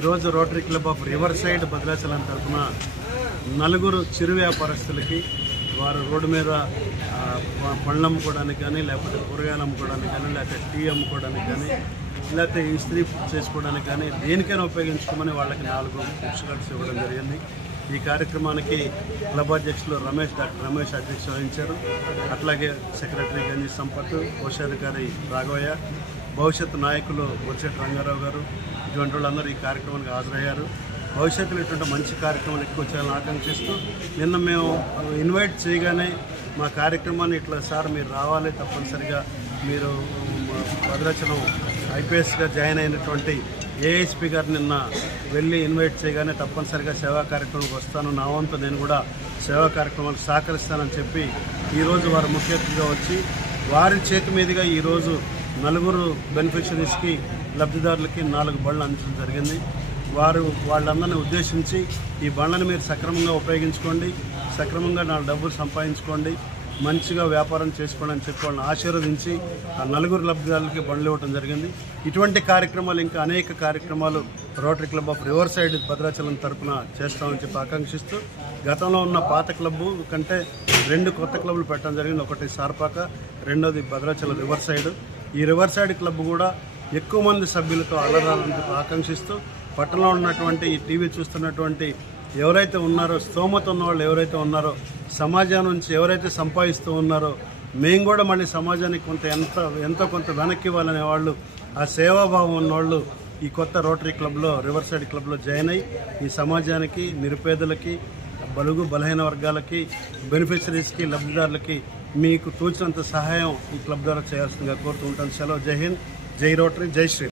ఈరోజు rotary club of river side Bhadrachalam తరఫున నలుగురు చిరు వ్యాపారస్తులకి వారు రోడ్డు మీద పండ్లు అమ్ముకోవడానికి కానీ, లేకపోతే కూరగాయలు అమ్ముకోవడానికి కానీ, లేకపోతే టీ అమ్ముకోవడానికి కానీ, లేకపోతే ఇస్త్రీ చేసుకోవడానికి కానీ దేనికైనా ఉపయోగించుకోమని వాళ్ళకి 4 గిఫ్ట్ కార్డ్స్ ఇవ్వడం జరిగింది. ఈ కార్యక్రమానికి క్లబ్ అధ్యక్షులు డాక్టర్ రమేష్ అధ్యక్షత వహించారు. అట్లాగే సెక్రటరీ గంజి సంపత్, కోశాధికారి రాఘవయ్య, భవిష్యత్తు నాయకులు బొర్చెట్టి రంగారావు గారు, ఇటువంటి వాళ్ళందరూ ఈ కార్యక్రమానికి హాజరయ్యారు. భవిష్యత్తులో ఇటువంటి మంచి కార్యక్రమాలు ఎక్కువ చేయాలని ఆకాంక్షిస్తూ నిన్న మేము ఇన్వైట్ చేయగానే మా కార్యక్రమాన్ని ఇట్లా సార్ మీరు రావాలి, తప్పనిసరిగా మీరు భద్రాచలం ఐపీఎస్గా జాయిన్ అయినటువంటి ఏఎస్పీ గారు నిన్న వెళ్ళి ఇన్వైట్ చేయగానే తప్పనిసరిగా సేవా కార్యక్రమానికి వస్తాను, నా వంతు నేను కూడా సేవా కార్యక్రమాలకు సహకరిస్తానని చెప్పి ఈరోజు వారు ముఖ్య అతిథిగా వచ్చి వారి చేతి మీదుగా ఈరోజు 4 బెనిఫిషరీస్కి లబ్ధిదారులకి 4 బండ్లు అందించడం జరిగింది. వాళ్ళందరినీ ఉద్దేశించి ఈ బండ్లను మీరు సక్రమంగా ఉపయోగించుకోండి, సక్రమంగా 4 డబ్బులు సంపాదించుకోండి, మంచిగా వ్యాపారం చేసుకోండి అని చెప్పి వాళ్ళని ఆశీర్వదించి ఆ 4 లబ్ధిదారులకి బండ్లు ఇవ్వడం జరిగింది. ఇటువంటి కార్యక్రమాలు ఇంకా అనేక కార్యక్రమాలు rotary club of river side Bhadrachalam తరఫున చేస్తామని చెప్పి ఆకాంక్షిస్తూ గతంలో ఉన్న పాత క్లబ్బు కంటే 2 కొత్త క్లబ్లు పెట్టడం జరిగింది. ఒకటి సార్పాక, రెండోది భద్రాచలం రివర్ సైడ్. ఈ రివర్ సైడ్ క్లబ్ కూడా ఎక్కువ మంది సభ్యులతో అలరాలని చెప్పి ఆకాంక్షిస్తూ పట్టణంలో ఉన్నటువంటి ఈ టీవీ చూస్తున్నటువంటి ఎవరైతే ఉన్నారో, స్తోమత ఉన్న వాళ్ళు ఎవరైతే ఉన్నారో, సమాజం నుంచి ఎవరైతే సంపాదిస్తూ ఉన్నారో, మేము కూడా మళ్ళీ సమాజానికి ఎంతో కొంత వెనక్కి ఇవ్వాలనే వాళ్ళు, ఆ సేవాభావం ఉన్నవాళ్ళు ఈ కొత్త రోటరీ క్లబ్లో రివర్ సైడ్ క్లబ్లో జాయిన్ అయ్యి ఈ సమాజానికి, నిరుపేదలకి, బలుగు బలహీన వర్గాలకి, బెనిఫిషరీస్కి, లబ్ధిదారులకి మీకు తోచినంత సహాయం ఈ క్లబ్ ద్వారా చేయాల్సిందిగా కోరుతూ ఉంటాను. సెలవు. జై హింద్, జై రోటరీ, జై శ్రీ.